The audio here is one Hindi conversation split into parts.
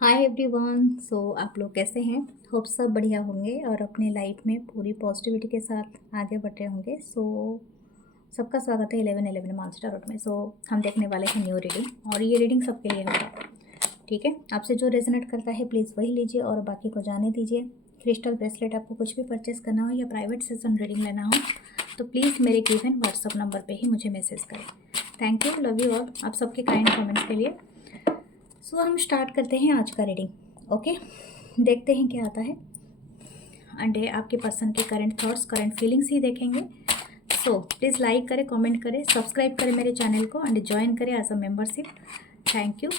Hi everyone. आप लोग कैसे हैं? होप सब बढ़िया होंगे और अपने लाइफ में पूरी पॉजिटिविटी के साथ आगे बढ़ रहे होंगे। सबका स्वागत है 1111 मास्टर रोड में। हम देखने वाले हैं न्यू रीडिंग और ये रीडिंग सबके लिए होगा। ठीक है, आपसे जो रेजोनेट करता है प्लीज़ वही लीजिए और बाकी को जाने दीजिए। क्रिस्टल ब्रेसलेट आपको कुछ भी परचेस करना हो या प्राइवेट सेशन रीडिंग लेना हो तो प्लीज़ मेरे गिवन व्हाट्सअप नंबर पे ही मुझे मैसेज करें। Thank you, love you all, आप सबके काइंड कमेंट्स के लिए। हम स्टार्ट करते हैं आज का रीडिंग। ओके, देखते हैं क्या आता है। एंड आपके पर्सन के करंट थॉट्स, करंट फीलिंग्स ही देखेंगे। प्लीज़ लाइक करें, कमेंट करें, सब्सक्राइब करें मेरे चैनल को एंड ज्वाइन करें as a membership. Thank you.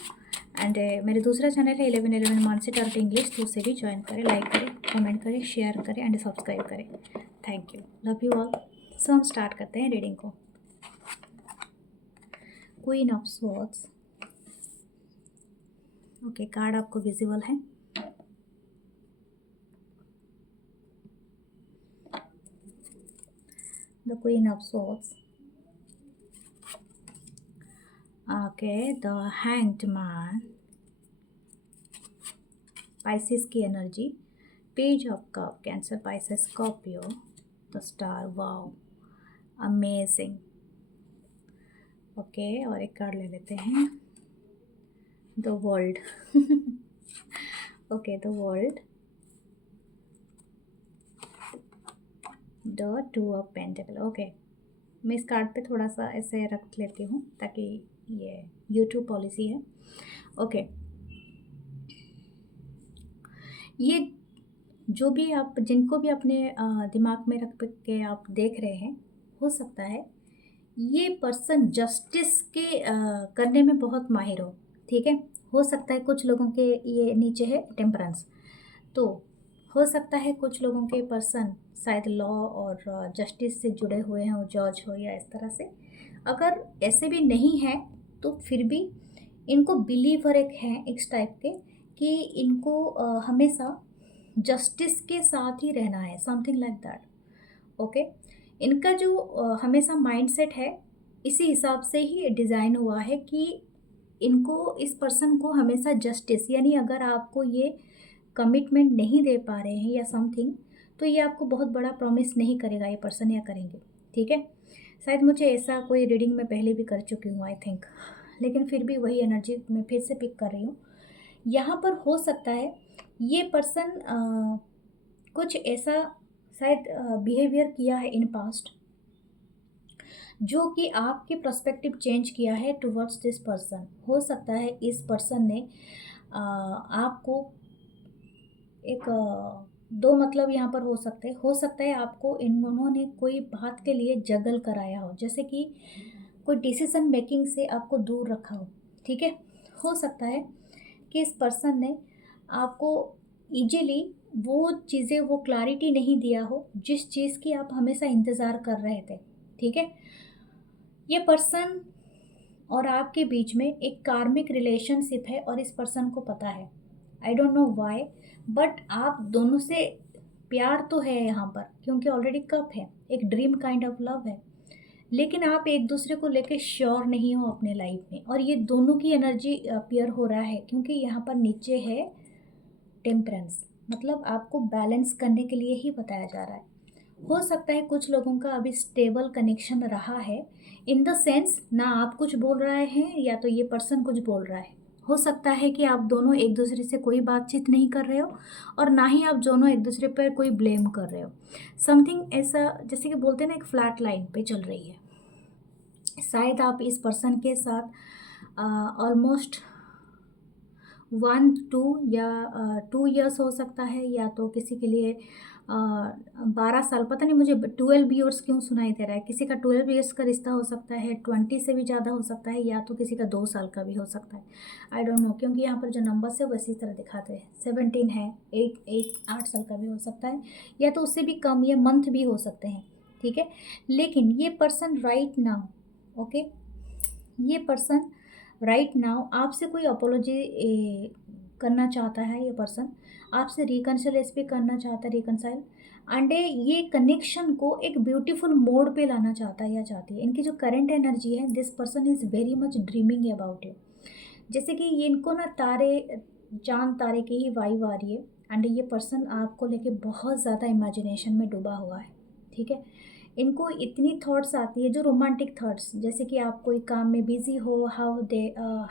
And मेरे दूसरा चैनल है 1111 मानसी टारट इंग्लिश, तो उसे भी ज्वाइन करें, लाइक करें, कमेंट करें, शेयर करें एंड सब्सक्राइब करें। Thank you, love you all. हम स्टार्ट करते हैं रीडिंग को। Queen of swords. Okay, card आपको विजिबल है। The Queen of Swords. Okay, the Hanged Man. Pisces की energy, page of cup, cancer, Pisces, Scorpio, the star. Wow, amazing. Okay, और एक कार्ड ले लेते हैं, the world. Okay, the world, the two of pentacle. Okay, मैं इस कार्ड पे थोड़ा सा ऐसे रख लेती हूँ ताकि ये यूट्यूब पॉलिसी है। ओके, ये जो भी आप, जिनको भी अपने दिमाग में रख के आप देख रहे हैं, हो सकता है ये पर्सन जस्टिस के करने में बहुत माहिर हो। ठीक है, हो सकता है कुछ लोगों के, ये नीचे है टेम्परेंस, तो हो सकता है कुछ लोगों के पर्सन शायद लॉ और जस्टिस से जुड़े हुए हों, जज हो या इस तरह से। अगर ऐसे भी नहीं है तो फिर भी इनको बिलीवर एक हैं इस टाइप के कि इनको हमेशा जस्टिस के साथ ही रहना है, समथिंग लाइक दैट। ओके, इनका जो हमेशा माइंडसेट है इसी हिसाब से ही डिज़ाइन हुआ है कि इनको, इस पर्सन को हमेशा जस्टिस, यानी अगर आपको ये कमिटमेंट नहीं दे पा रहे हैं या समथिंग, तो ये आपको बहुत बड़ा प्रॉमिस नहीं करेगा ये पर्सन, या करेंगे। ठीक है, शायद मुझे ऐसा कोई रीडिंग में पहले भी कर चुकी हूँ आई थिंक, लेकिन फिर भी वही एनर्जी मैं फिर से पिक कर रही हूँ। यहाँ पर हो सकता है ये पर्सन कुछ ऐसा शायद बिहेवियर किया है इन पास्ट जो कि आपके पर्सपेक्टिव चेंज किया है टुवर्ड्स दिस पर्सन। हो सकता है इस पर्सन ने आपको एक दो मतलब यहाँ पर हो सकता है आपको इन्होंने कोई बात के लिए जगल कराया हो, जैसे कि कोई डिसीजन मेकिंग से आपको दूर रखा हो। ठीक है, हो सकता है कि इस पर्सन ने आपको इजीली वो चीज़ें, वो क्लैरिटी नहीं दिया हो जिस चीज़ की आप हमेशा इंतज़ार कर रहे थे। ठीक है, ये पर्सन और आपके बीच में एक कार्मिक रिलेशनशिप है और इस पर्सन को पता है। I don't know why, but आप दोनों से प्यार तो है यहाँ पर, क्योंकि ऑलरेडी कप है, एक ड्रीम काइंड ऑफ लव है, लेकिन आप एक दूसरे को लेके श्योर नहीं हो अपने लाइफ में। और ये दोनों की एनर्जी अपियर हो रहा है क्योंकि यहाँ पर नीचे है टेम्परेंस, मतलब आपको बैलेंस करने के लिए ही बताया जा रहा है। हो सकता है कुछ लोगों का अभी स्टेबल कनेक्शन रहा है, इन द सेंस ना आप कुछ बोल रहे हैं या तो ये पर्सन कुछ बोल रहा है। हो सकता है कि आप दोनों एक दूसरे से कोई बातचीत नहीं कर रहे हो और ना ही आप दोनों एक दूसरे पर कोई ब्लेम कर रहे हो। समथिंग ऐसा, जैसे कि बोलते हैं ना, एक फ्लैट लाइन पे चल रही है। शायद आप इस पर्सन के साथ ऑलमोस्ट 1 2 या 2 इयर्स हो सकता है, या तो किसी के लिए 12 साल, पता नहीं मुझे 12 ईयर्स क्यों सुनाई दे रहा है। किसी का 12 ईयर्स का रिश्ता हो सकता है, 20 से भी ज़्यादा हो सकता है, या तो किसी का 2 साल का भी हो सकता है। आई डोंट नो, क्योंकि यहाँ पर जो नंबर्स है वो इसी तरह दिखाते हैं। 17 है, 8 साल का भी हो सकता है, या तो उससे भी कम, ये मंथ भी हो सकते हैं। ठीक है, लेकिन ये पर्सन राइट नाउ, ओके, ये पर्सन राइट नाउ आपसे कोई अपोलॉजी करना चाहता है। ये पर्सन आपसे रिकनसिलेस भी करना चाहता है, रिकनसाइल, एंड ये कनेक्शन को एक ब्यूटीफुल मोड पे लाना चाहता है या चाहती है। इनकी जो करंट एनर्जी है, this person is very much dreaming about you. जैसे कि ये, इनको ना तारे चाँद तारे की ही वाइब आ रही है। एंड ये पर्सन आपको लेके बहुत ज़्यादा इमेजिनेशन में डूबा हुआ है, ठीक है। इनको इतनी थॉट्स आती है जो रोमांटिक थॉट्स, जैसे कि आप कोई काम में बिजी हो, हाउ दे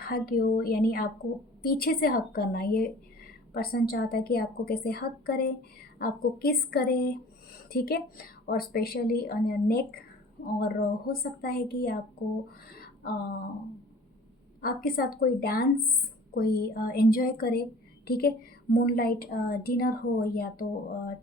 हग यू, यानी आपको पीछे से हक करना। ये पर्सन चाहता है कि आपको कैसे हक करे, आपको किस करे, ठीक है, और स्पेशली ऑन योर नेक। और हो सकता है कि आपको आपके साथ कोई डांस, कोई एंजॉय करे, ठीक है। मूनलाइट डिनर हो, या तो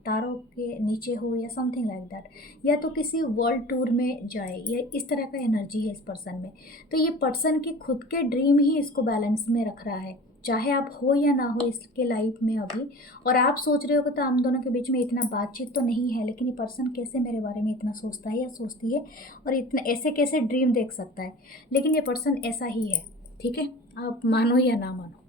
तारों के नीचे हो, या समथिंग लाइक दैट, या तो किसी वर्ल्ड टूर में जाए, या इस तरह का एनर्जी है इस पर्सन में। तो ये पर्सन की खुद के ड्रीम ही इसको बैलेंस में रख रहा है, चाहे आप हो या ना हो इसके लाइफ में अभी। और आप सोच रहे हो कि तो हम दोनों के बीच में इतना बातचीत तो नहीं है, लेकिन ये पर्सन कैसे मेरे बारे में इतना सोचता है या सोचती है, और इतना ऐसे कैसे ड्रीम देख सकता है। लेकिन ये पर्सन ऐसा ही है, ठीक है, आप मानो या ना मानो।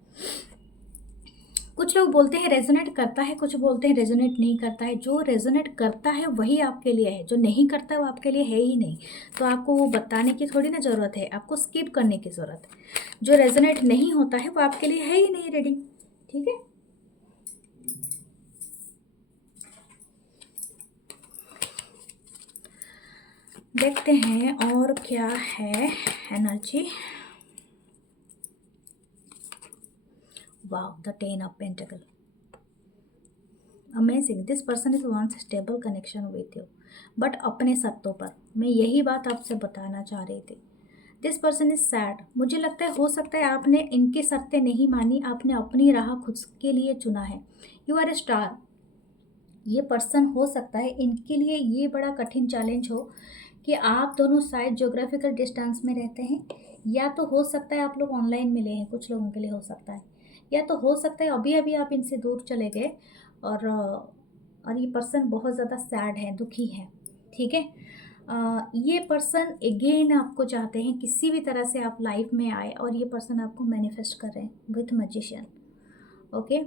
कुछ लोग बोलते हैं रेजोनेट करता है, कुछ बोलते हैं रेजोनेट नहीं करता है। जो रेजोनेट करता है वही आपके लिए है, जो नहीं करता है वो आपके लिए है ही नहीं। तो आपको वो बताने की थोड़ी ना ज़रूरत है, आपको स्किप करने की ज़रूरत है। जो रेजोनेट नहीं होता है वो आपके लिए है ही नहीं रेडी, ठीक है। देखते हैं और क्या है energy. Wow, the 10 of pentacle, amazing. This person is wants stable connection with you, but अपने शर्तों पर। मैं यही बात आपसे बताना चाह रही थी। This person is sad. मुझे लगता है हो सकता है आपने इनकी शर्तें नहीं मानी, आपने अपनी राह खुद के लिए चुना है। You are a star. ये पर्सन हो सकता है इनके लिए ये बड़ा कठिन चैलेंज हो कि आप दोनों शायद ज्योग्राफिकल डिस्टेंस में रहते हैं, या तो हो सकता है आप लोग ऑनलाइन मिले हैं, कुछ लोगों के लिए हो सकता है, या तो हो सकता है अभी अभी आप इनसे दूर चले गए। और ये पर्सन बहुत ज़्यादा सैड है, दुखी है, ठीक है। ये पर्सन अगेन आपको चाहते हैं, किसी भी तरह से आप लाइफ में आए, और ये पर्सन आपको मैनिफेस्ट कर रहे हैं विथ मैजिशियन, ओके।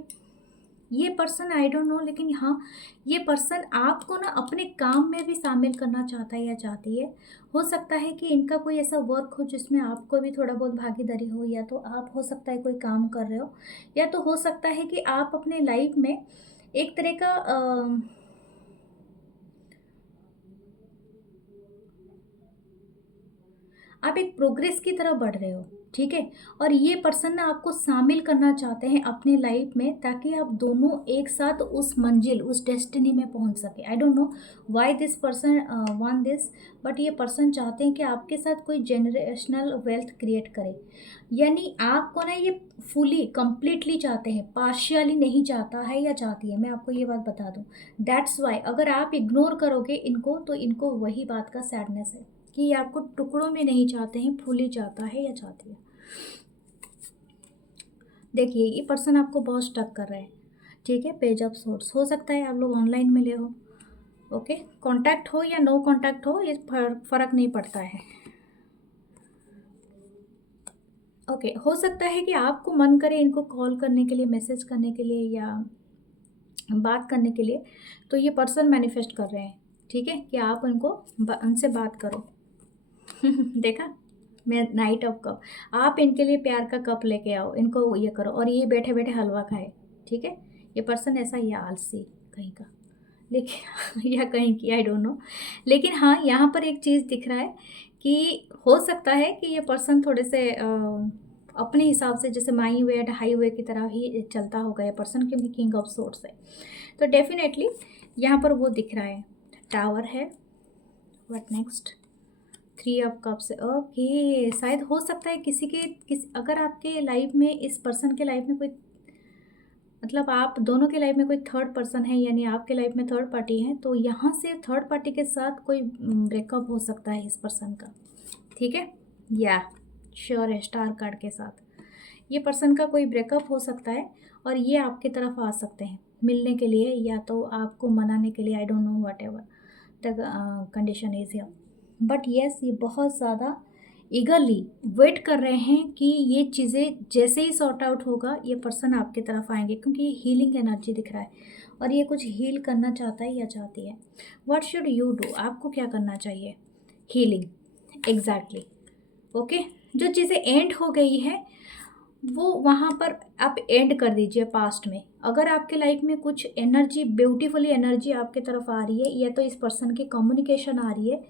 ये पर्सन आई डोंट नो, लेकिन हाँ, ये पर्सन आपको ना अपने काम में भी शामिल करना चाहता है या चाहती है। हो सकता है कि इनका कोई ऐसा वर्क हो जिसमें आपको भी थोड़ा बहुत भागीदारी हो, या तो आप हो सकता है कोई काम कर रहे हो, या तो हो सकता है कि आप अपने लाइफ में एक तरह का आप एक प्रोग्रेस की तरफ बढ़ रहे हो, ठीक है। और ये पर्सन ना आपको शामिल करना चाहते हैं अपने लाइफ में, ताकि आप दोनों एक साथ उस मंजिल, उस डेस्टिनी में पहुंच सके। I don't know why this person want this, but ये पर्सन चाहते हैं कि आपके साथ कोई जनरेशनल वेल्थ क्रिएट करे। यानी आपको ना ये फुली कंप्लीटली चाहते हैं, पार्शियली नहीं चाहता है या चाहती है। मैं आपको ये बात बता दूं, दैट्स वाई अगर आप इग्नोर करोगे इनको, तो इनको वही बात का सैडनेस है कि ये आपको टुकड़ों में नहीं चाहते हैं, फुली चाहता है या चाहती है। देखिए, ये पर्सन आपको बहुत स्टक कर रहा है, ठीक है। पेज ऑफ सोर्स, हो सकता है आप लोग ऑनलाइन मिले हो, ओके। कांटेक्ट हो या नो कांटेक्ट हो, ये फर्क नहीं पड़ता है, ओके। हो सकता है कि आपको मन करे इनको कॉल करने के लिए, मैसेज करने के लिए, या बात करने के लिए, तो ये पर्सन मैनिफेस्ट कर रहे हैं, ठीक है, कि आप उनको उनसे बात करो। देखा, मैं नाइट ऑफ कप, आप इनके लिए प्यार का कप लेके आओ, इनको ये करो, और ये बैठे बैठे हलवा खाए, ठीक है। ये पर्सन ऐसा ही है, आलसी कहीं का, लेकिन या कहीं की, आई डोंट नो। लेकिन हाँ, यहाँ पर एक चीज़ दिख रहा है कि हो सकता है कि ये पर्सन थोड़े से अपने हिसाब से, जैसे माई वे एंड हाई वे की तरह ही चलता होगा ये पर्सन, क्योंकि किंग ऑफ सोर्स है। तो डेफिनेटली यहाँ पर वो दिख रहा है, टावर है। What next, 3 of cups, okay. शायद हो सकता है अगर आपके लाइफ में, इस पर्सन के लाइफ में कोई, मतलब आप दोनों के लाइफ में कोई थर्ड पर्सन है, यानी आपके लाइफ में थर्ड पार्टी है, तो यहाँ से थर्ड पार्टी के साथ कोई ब्रेकअप हो सकता है इस पर्सन का, ठीक है। या श्योर है, स्टार कार्ड के साथ ये पर्सन का कोई ब्रेकअप हो सकता है, और ये आपकी तरफ आ सकते हैं मिलने के लिए, या तो आपको मनाने के लिए। I don't know what ever the condition is here, but yes, ये बहुत ज़्यादा ईगरली वेट कर रहे हैं कि ये चीज़ें जैसे ही सॉर्ट आउट होगा ये पर्सन आपकी तरफ आएंगे, क्योंकि ये हीलिंग एनर्जी दिख रहा है, और ये कुछ हील करना चाहता है या चाहती है। व्हाट शुड यू डू, आपको क्या करना चाहिए? Healing, exactly, okay. जो चीज़ें एंड हो गई है वो वहाँ पर आप एंड कर दीजिए पास्ट में। अगर आपके लाइफ में कुछ एनर्जी, ब्यूटीफुली एनर्जी आपके तरफ आ रही है, या तो इस पर्सन की कम्युनिकेशन आ रही है,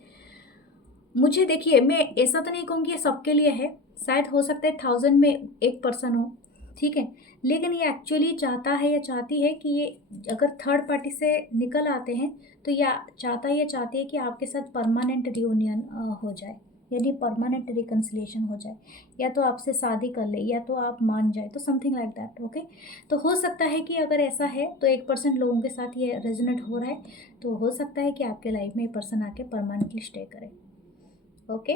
मुझे देखिए, मैं ऐसा तो नहीं कहूँगी ये सबके लिए है, शायद हो सकता है 1000 में एक पर्सन हो, ठीक है, लेकिन ये एक्चुअली चाहता है या चाहती है कि ये अगर थर्ड पार्टी से निकल आते हैं तो या चाहता है या चाहती है कि आपके साथ परमानेंट रियूनियन हो जाए, यानी परमानेंट रिकन्सिलेशन हो जाए, या तो आपसे शादी कर ले, या तो आप मान जाए, तो समथिंग लाइक दैट। ओके, तो हो सकता है कि अगर ऐसा है तो 1% लोगों के साथ ये रेजोनेट हो रहा है, तो हो सकता है कि आपके लाइफ में ये पर्सन आके परमानेंटली स्टे करे। ओके,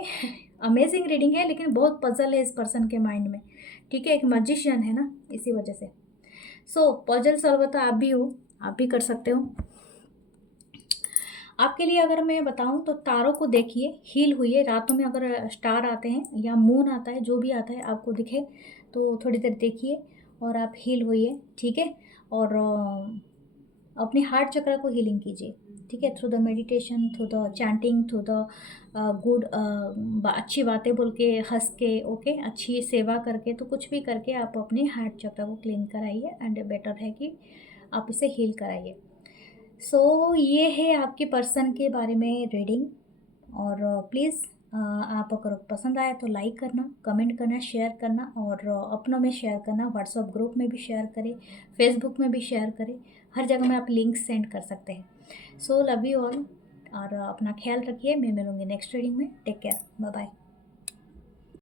अमेजिंग रीडिंग है, लेकिन बहुत पजल है इस पर्सन के माइंड में, ठीक है, एक मैजिशियन है ना, इसी वजह से। सो पजल सॉल्वर तो आप भी हो, आप भी कर सकते हो। आपके लिए अगर मैं बताऊं तो तारों को देखिए, हील हुई है, रातों में अगर स्टार आते हैं या मून आता है, जो भी आता है आपको दिखे तो थोड़ी देर देखिए और आप हील हुई है, ठीक है। और अपने हार्ट चक्र को हीलिंग कीजिए, ठीक है, through the meditation, through the chanting, through the good, अच्छी बातें बोल के, हंस के, ओके, अच्छी सेवा करके, तो कुछ भी करके आप अपने हार्ट चक्र को क्लीन कराइए, एंड बेटर है कि आप इसे हील कराइए। सो ये है आपके पर्सन के बारे में रीडिंग। और प्लीज़ आप अगर पसंद आया तो लाइक करना, कमेंट करना, शेयर करना, और अपनों में शेयर करना, व्हाट्सएप ग्रुप में भी शेयर करें, फेसबुक में भी शेयर करें, हर जगह में आप लिंक सेंड कर सकते हैं। सो लव यू ऑल, और अपना ख्याल रखिए। मैं मिलूँगी नेक्स्ट रीडिंग में। Take care, bye bye.